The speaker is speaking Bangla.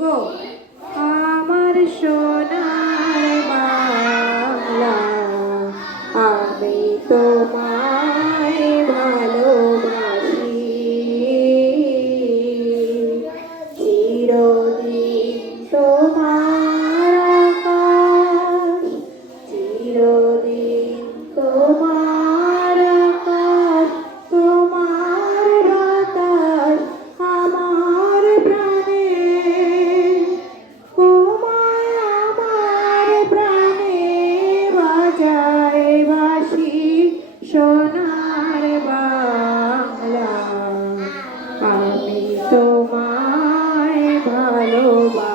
গো আমার সোনার বাংলা, আমি তোমায় ভালোবাসি। চিরদিন তোমার আকাশ, চিরদিন তোমার আকাশ, তোমার বাতাস আমার প্রাণে, তোমায় আমার প্রাণে বাজায় বাঁশি সোনার বাংলা, আমি তোমায় ভালোবাসি।